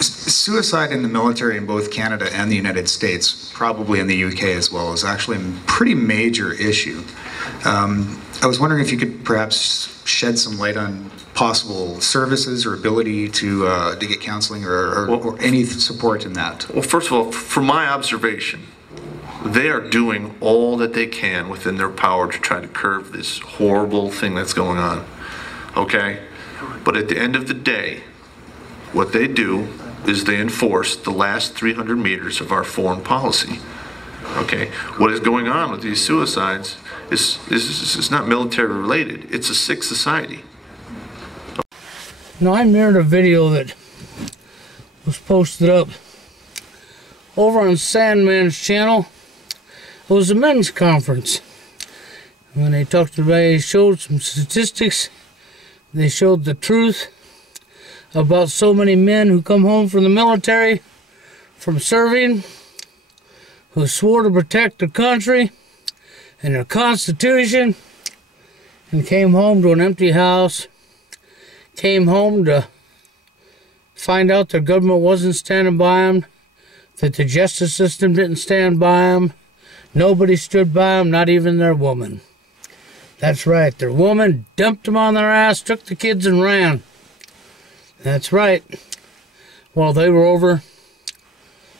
Suicide in the military in both Canada and the United States, probably in the UK as well, is actually a pretty major issue. I was wondering if you could perhaps shed some light on possible services or ability to get counseling or any support in that. Well, first of all, from my observation, they are doing all that they can within their power to try to curb this horrible thing that's going on, okay? But at the end of the day, what they do is they enforce the last 300 meters of our foreign policy, okay? What is going on with these suicides is not military related, it's a sick society. Now, I mirrored a video that was posted up over on Sandman's channel. It was a men's conference. When they talked about, they showed some statistics. They showed the truth about so many men who come home from the military, from serving, who swore to protect the country and their Constitution, and came home to an empty house, came home to find out their government wasn't standing by them, that the justice system didn't stand by them. Nobody stood by them, not even their woman. That's right, their woman dumped them on their ass, took the kids and ran. That's right. While they were over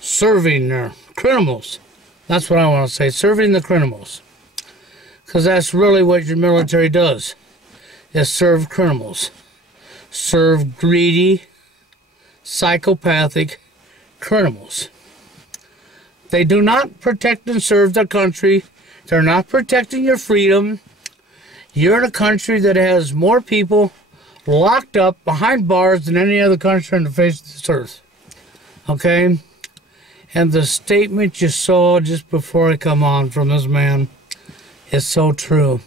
serving their criminals. That's what I want to say, serving the criminals. Because that's really what your military does, is serve criminals. Serve greedy, psychopathic criminals. They do not protect and serve their country. They're not protecting your freedom. You're in a country that has more people locked up behind bars than any other country on the face of this earth. Okay? And the statement you saw just before I come on from this man is so true.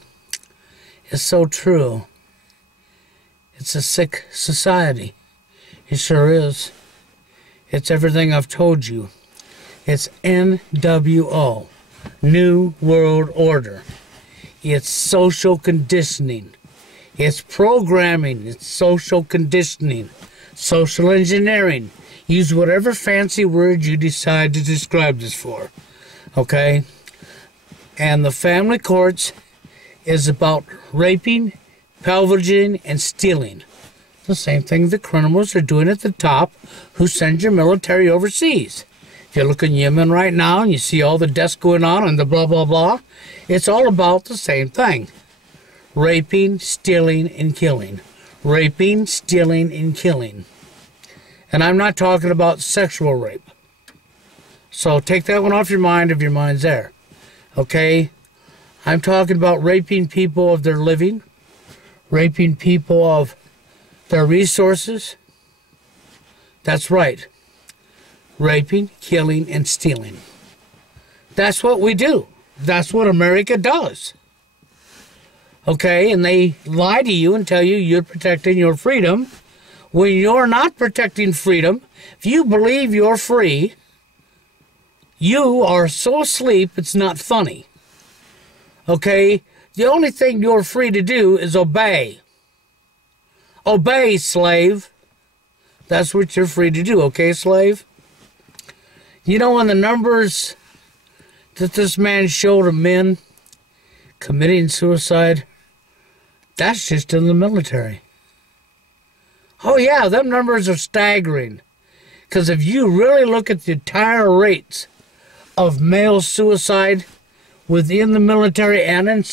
It's so true. It's a sick society. It sure is. It's everything I've told you. It's NWO, New World Order. It's social conditioning. It's programming. It's social conditioning. Social engineering. Use whatever fancy word you decide to describe this for. Okay? And the family courts is about raping, pillaging, and stealing. The same thing the criminals are doing at the top who send your military overseas. If you look in Yemen right now and you see all the deaths going on and the blah, blah, blah, it's all about the same thing. Raping, stealing, and killing. Raping, stealing, and killing. And I'm not talking about sexual rape. So take that one off your mind if your mind's there. Okay? I'm talking about raping people of their living, raping people of their resources. That's right. Raping, killing, and stealing. That's what we do. That's what America does. Okay? And they lie to you and tell you you're protecting your freedom when you're not protecting freedom. If you believe you're free, you are so asleep it's not funny. Okay? The only thing you're free to do is obey. Obey, slave. That's what you're free to do, okay, slave? You know, in the numbers that this man showed of men committing suicide, that's just in the military. Oh yeah, them numbers are staggering. Because if you really look at the entire rates of male suicide within the military and in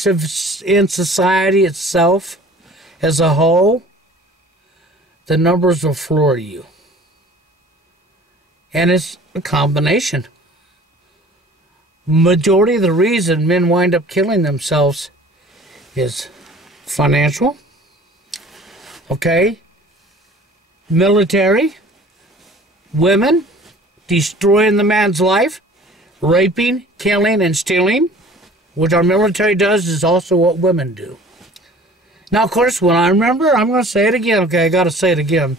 society itself as a whole, the numbers will floor you. And it's a combination. Majority of the reason men wind up killing themselves is financial, okay, military, women, destroying the man's life, raping, killing, and stealing. What our military does is also what women do. Now, of course, when I remember, I'm going to say it again. Okay, I got to say it again.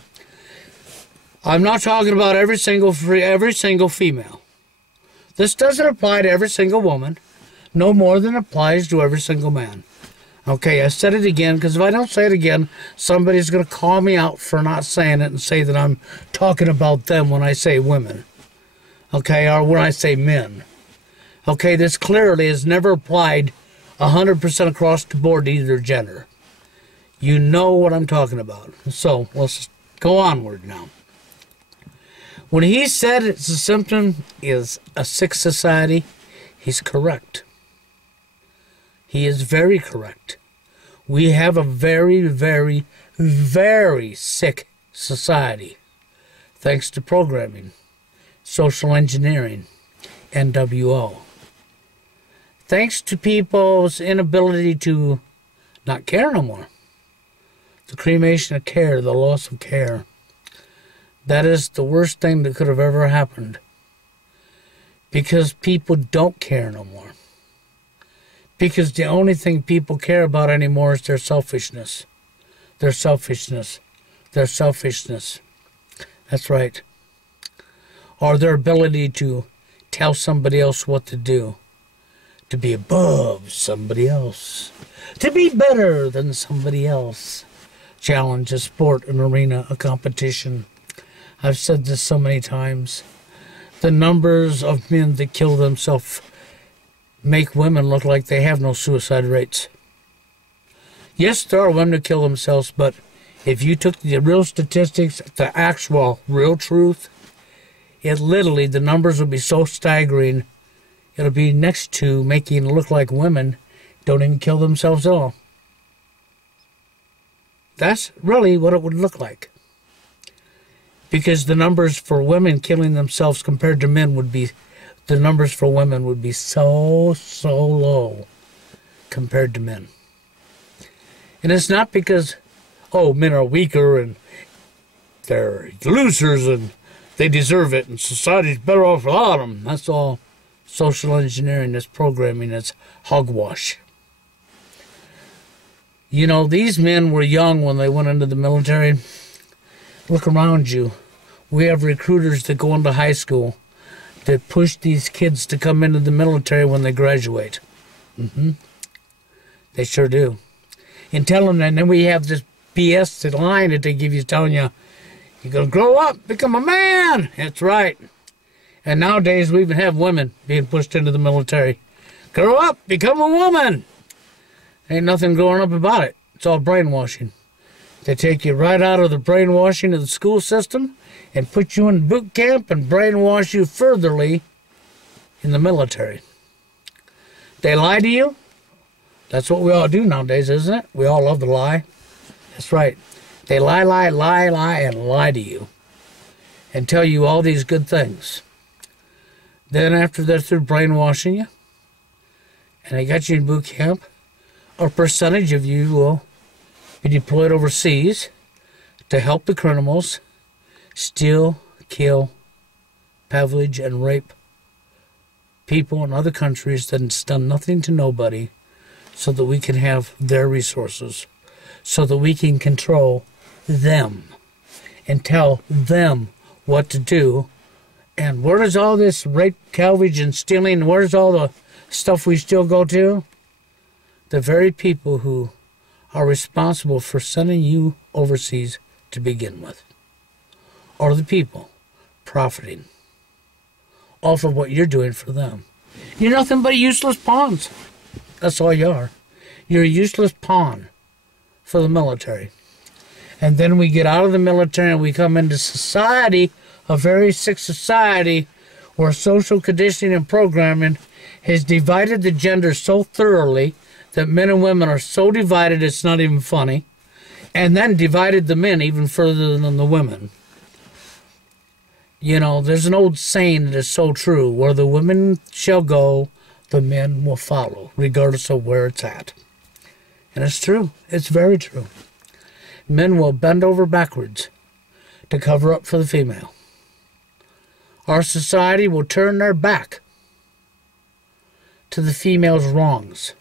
I'm not talking about every single female. This doesn't apply to every single woman, no more than it applies to every single man. Okay, I said it again, because if I don't say it again, somebody's going to call me out for not saying it and say that I'm talking about them when I say women. Okay, or when I say men. Okay, this clearly is never applied 100% across the board to either gender. You know what I'm talking about. So, let's go onward now. When he said it's a symptom is a sick society, he's correct. He is very correct. We have a very, very, very sick society, thanks to programming, social engineering, NWO. Thanks to people's inability to not care no more. The cremation of care, the loss of care. That is the worst thing that could have ever happened. Because people don't care no more. Because the only thing people care about anymore is their selfishness. Their selfishness. Their selfishness. That's right. Or their ability to tell somebody else what to do. To be above somebody else. To be better than somebody else. Challenge, a sport, an arena, a competition. I've said this so many times. The numbers of men that kill themselves make women look like they have no suicide rates. Yes, there are women that kill themselves, but if you took the real statistics, the actual real truth, it literally, the numbers would be so staggering, it'll be next to making it look like women don't even kill themselves at all. That's really what it would look like. Because the numbers for women killing themselves compared to men would be, the numbers for women would be so low compared to men. And it's not because, oh, men are weaker and they're losers and they deserve it and society's better off without them. That's all social engineering, that's programming, that's hogwash. You know, these men were young when they went into the military. Look around you. We have recruiters that go into high school that push these kids to come into the military when they graduate. They sure do. And tell them that, and then we have this BS line that they give you telling you, you're going to grow up, become a man. That's right. And nowadays we even have women being pushed into the military. Grow up, become a woman. Ain't nothing growing up about it. It's all brainwashing. They take you right out of the brainwashing of the school system and put you in boot camp and brainwash you furtherly in the military. They lie to you. That's what we all do nowadays, isn't it? We all love to lie. That's right. They lie, and lie to you. And tell you all these good things. Then after they're through brainwashing you, and they got you in boot camp, a percentage of you will be deployed overseas to help the criminals steal, kill, pillage, and rape people in other countries that's done nothing to nobody so that we can have their resources, so that we can control them and tell them what to do. And where does all this rape, pillage, and stealing, where does all the stuff we still go to? The very people who are responsible for sending you overseas to begin with, are the people profiting off of what you're doing for them. You're nothing but useless pawns. That's all you are. You're a useless pawn for the military. And then we get out of the military and we come into society, a very sick society, where social conditioning and programming has divided the gender so thoroughly that men and women are so divided it's not even funny, and then divided the men even further than the women. You know, there's an old saying that is so true, where the women shall go, the men will follow, regardless of where it's at. And it's true. It's very true. Men will bend over backwards to cover up for the female. Our society will turn their back to the female's wrongs.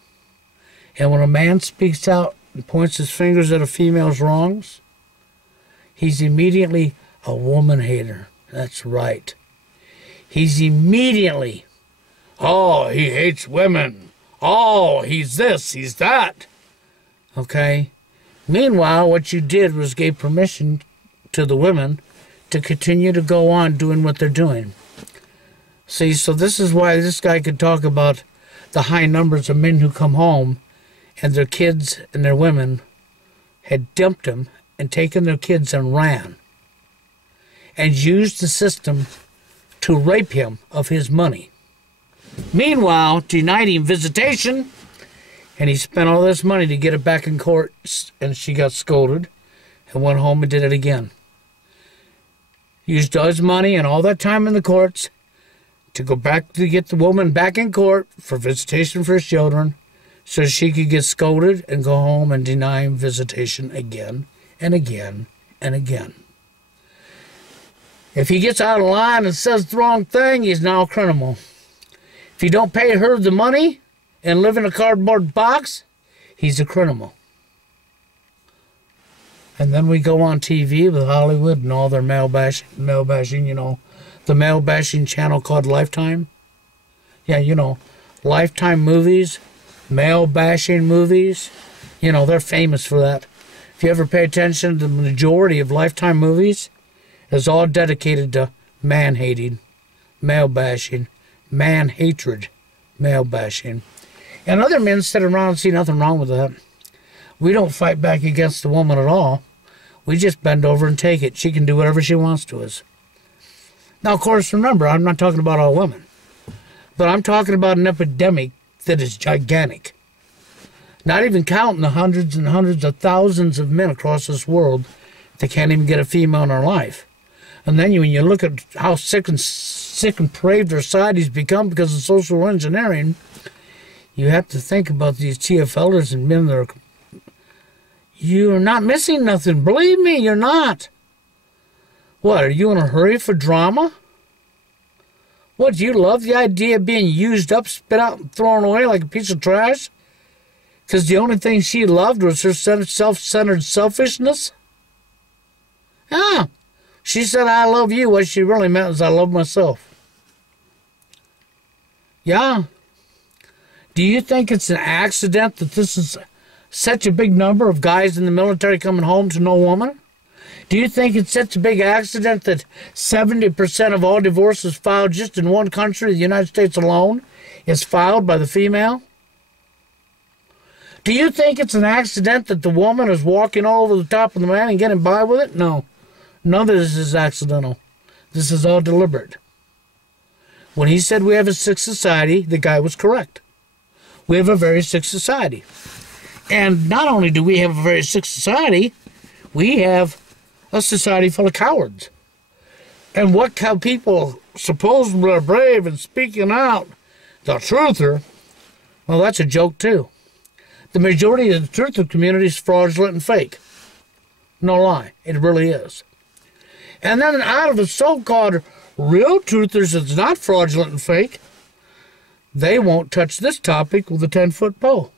And when a man speaks out and points his fingers at a female's wrongs, he's immediately a woman hater. That's right. He's immediately, oh, he hates women. Oh, he's this, he's that. Okay? Meanwhile, what you did was gave permission to the women to continue to go on doing what they're doing. See, so this is why this guy could talk about the high numbers of men who come home and their kids and their women had dumped them and taken their kids and ran and used the system to rape him of his money. Meanwhile, denied him visitation, and he spent all this money to get it back in court, and she got scolded and went home and did it again. Used all his money and all that time in the courts to go back to get the woman back in court for visitation for his children so she could get scolded and go home and deny him visitation again and again and again. If he gets out of line and says the wrong thing, he's now a criminal. If you don't pay her the money and live in a cardboard box, he's a criminal. And then we go on TV with Hollywood and all their male bashing, you know, the male bashing channel called Lifetime. Yeah, you know, Lifetime movies, male bashing movies. You know, they're famous for that. If you ever pay attention, the majority of Lifetime movies is all dedicated to man-hating, male bashing, man-hatred, male bashing. And other men sit around and see nothing wrong with that. We don't fight back against the woman at all. We just bend over and take it. She can do whatever she wants to us. Now, of course, remember, I'm not talking about all women. But I'm talking about an epidemic that is gigantic. Not even counting the hundreds and hundreds of thousands of men across this world that can't even get a female in their life. And then when you look at how sick and depraved our society's become because of social engineering, you have to think about these TFLers and men that are... You're not missing nothing. Believe me, you're not. What, are you in a hurry for drama? What, do you love the idea of being used up, spit out, and thrown away like a piece of trash? Because the only thing she loved was her self-centered selfishness? Yeah. She said, I love you. What she really meant is I love myself. Yeah. Do you think it's an accident that this is such a big number of guys in the military coming home to no woman? Do you think it's such a big accident that 70% of all divorces filed just in one country, the United States alone, is filed by the female? Do you think it's an accident that the woman is walking all over the top of the man and getting by with it? No. None of this is accidental. This is all deliberate. When he said we have a sick society, the guy was correct. We have a very sick society. And not only do we have a very sick society, we have a society full of cowards. And what people supposedly are brave and speaking out, the truther, well, that's a joke too. The majority of the truther community is fraudulent and fake. No lie, it really is. And then out of the so-called real truthers that's not fraudulent and fake, they won't touch this topic with a 10-foot pole.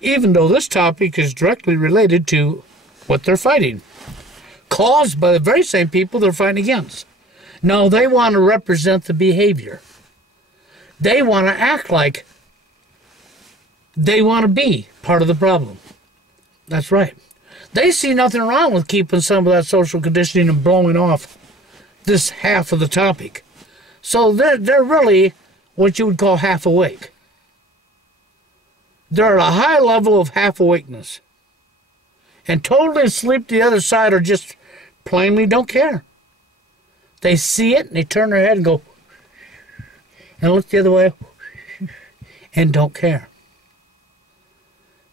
Even though this topic is directly related to what they're fighting, caused by the very same people they're fighting against. No, they want to represent the behavior. They want to act like they want to be part of the problem. That's right. They see nothing wrong with keeping some of that social conditioning and blowing off this half of the topic. So they're really what you would call half awake. They're at a high level of half awakeness. And totally asleep to the other side or just plainly don't care. They see it and they turn their head and go and look the other way and don't care.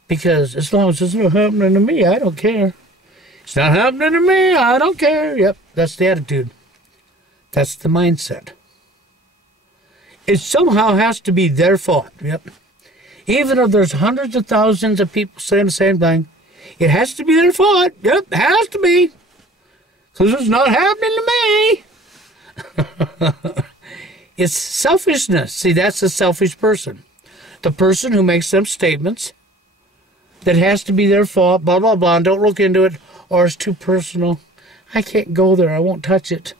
Because as long as it's not happening to me, I don't care. It's not happening to me, I don't care. Yep, that's the attitude. That's the mindset. It somehow has to be their fault. Yep. Even if there's hundreds of thousands of people saying the same thing, it has to be their fault. Yep, it has to be. Because it's not happening to me. It's selfishness. See, that's a selfish person. The person who makes them statements that has to be their fault, blah, blah, blah, and don't look into it, or it's too personal. I can't go there. I won't touch it.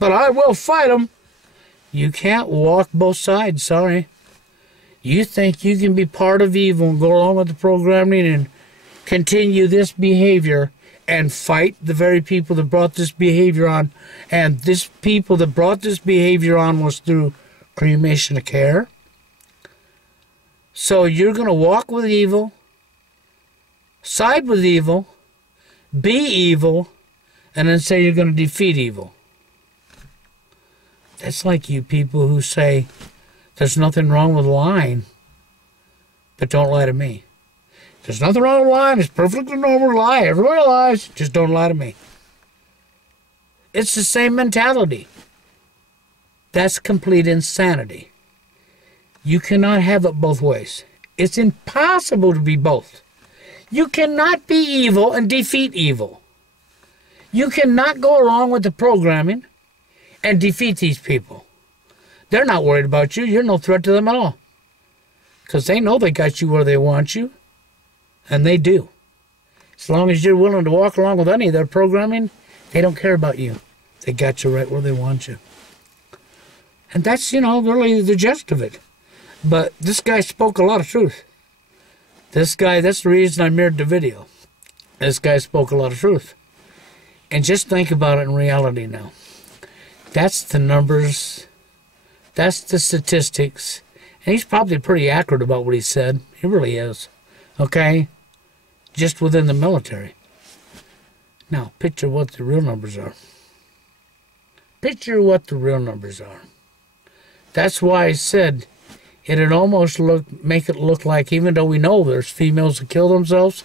But I will fight them. You can't walk both sides, sorry. You think you can be part of evil and go along with the programming and continue this behavior and fight the very people that brought this behavior on. And this people that brought this behavior on was through cremation of care. So you're going to walk with evil, side with evil, be evil, and then say you're going to defeat evil. That's like you people who say there's nothing wrong with lying, but don't lie to me. There's nothing wrong with lying. It's perfectly normal to lie. Everybody lies. Just don't lie to me. It's the same mentality. That's complete insanity. You cannot have it both ways. It's impossible to be both. You cannot be evil and defeat evil. You cannot go along with the programming and defeat these people. They're not worried about you. You're no threat to them at all. Because they know they got you where they want you. And they do. As long as you're willing to walk along with any of their programming, they don't care about you. They got you right where they want you. And that's, really the gist of it. But this guy spoke a lot of truth. This guy, that's the reason I mirrored the video. This guy spoke a lot of truth. And just think about it in reality now. That's the numbers. That's the statistics. And he's probably pretty accurate about what he said. He really is. Okay? Just within the military. Now, picture what the real numbers are. Picture what the real numbers are. That's why I said it'd almost make it look like, even though we know there's females that kill themselves,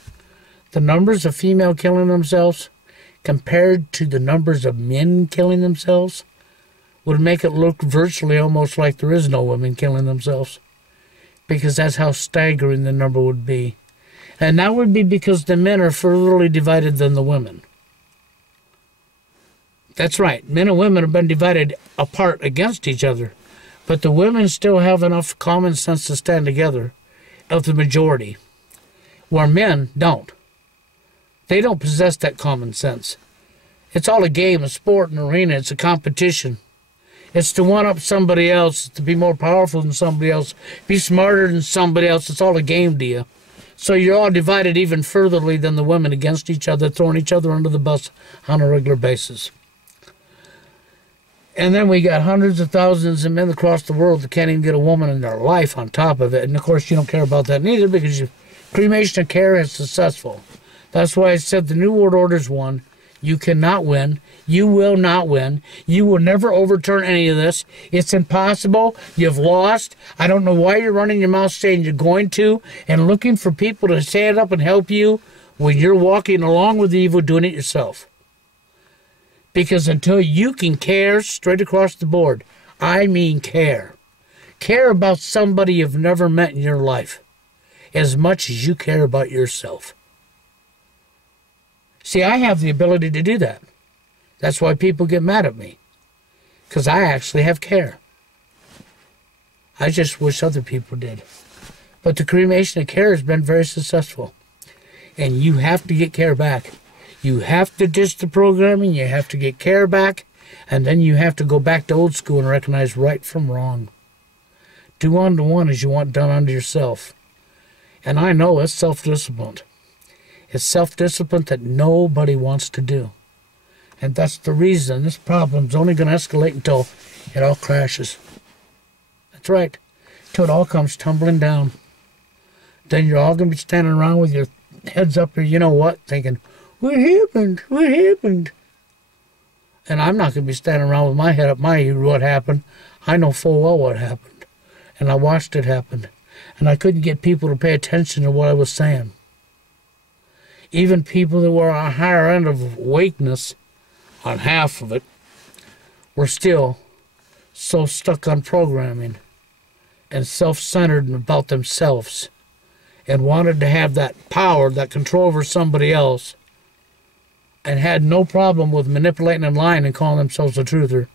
the numbers of female killing themselves compared to the numbers of men killing themselves would make it look virtually almost like there is no women killing themselves. Because that's how staggering the number would be. And that would be because the men are further divided than the women. That's right. Men and women have been divided apart against each other. But the women still have enough common sense to stand together of the majority. Where men don't. They don't possess that common sense. It's all a game, a sport, an arena. It's a competition. It's to one-up somebody else, to be more powerful than somebody else, be smarter than somebody else. It's all a game to you. So you're all divided even furtherly than the women against each other, throwing each other under the bus on a regular basis. And then we got hundreds of thousands of men across the world that can't even get a woman in their life on top of it. And, of course, you don't care about that neither because cremation of care is successful. That's why I said the New World Order's won. You cannot win. You will not win. You will never overturn any of this. It's impossible. You've lost. I don't know why you're running your mouth saying you're going to and looking for people to stand up and help you when you're walking along with evil doing it yourself. Because until you can care straight across the board, I mean care. Care about somebody you've never met in your life as much as you care about yourself. See, I have the ability to do that. That's why people get mad at me. Because I actually have care. I just wish other people did. But the cremation of care has been very successful. And you have to get care back. You have to ditch the programming, you have to get care back, and then you have to go back to old school and recognize right from wrong. Do unto one as you want done unto yourself. And I know it's self-discipline. It's self-discipline that nobody wants to do. And that's the reason this problem's only going to escalate until it all crashes. That's right. Until it all comes tumbling down. Then you're all going to be standing around with your heads up here, you know what, thinking, what happened? What happened? And I'm not going to be standing around with my head up my ear, what happened. I know full well what happened. And I watched it happen. And I couldn't get people to pay attention to what I was saying. Even people that were on a higher end of awakeness, on half of it, were still so stuck on programming and self-centered about themselves and wanted to have that power, that control over somebody else, and had no problem with manipulating and lying and calling themselves a truther.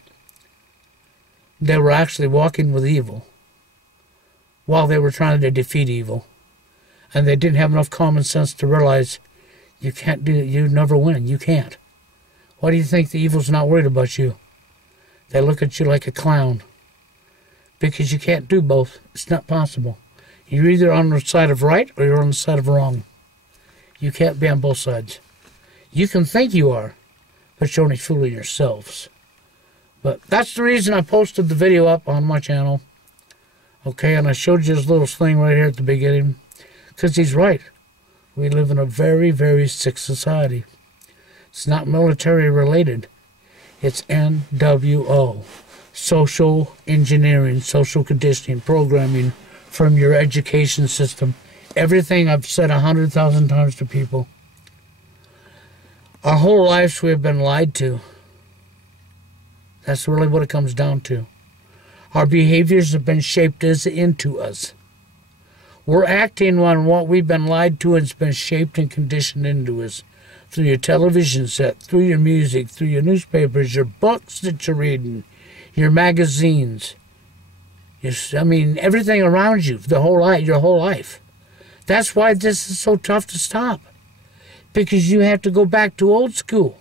They were actually walking with evil while they were trying to defeat evil. And they didn't have enough common sense to realize you can't do it. You never win. You can't. Why do you think the evil's not worried about you? They look at you like a clown. Because you can't do both. It's not possible. You're either on the side of right or you're on the side of wrong. You can't be on both sides. You can think you are, but you're only fooling yourselves. But that's the reason I posted the video up on my channel. Okay, and I showed you this little thing right here at the beginning. Because he's right. We live in a very, very sick society. It's not military related. It's NWO. Social engineering, social conditioning, programming from your education system. Everything I've said 100,000 times to people. Our whole lives we have been lied to. That's really what it comes down to. Our behaviors have been shaped into us. We're acting on what we've been lied to, and it's been shaped and conditioned into us. Through your television set, through your music, through your newspapers, your books that you're reading, your magazines. Everything around you, your whole life. That's why this is so tough to stop. Because you have to go back to old school.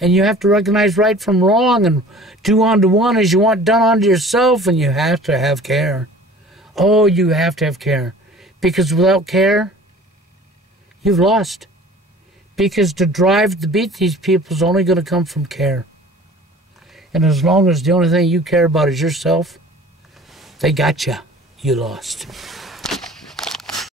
And you have to recognize right from wrong and do unto one as you want done unto yourself, and you have to have care. Oh, you have to have care. Because without care, you've lost. Because the drive to beat these people is only going to come from care. And as long as the only thing you care about is yourself, they got you. You lost.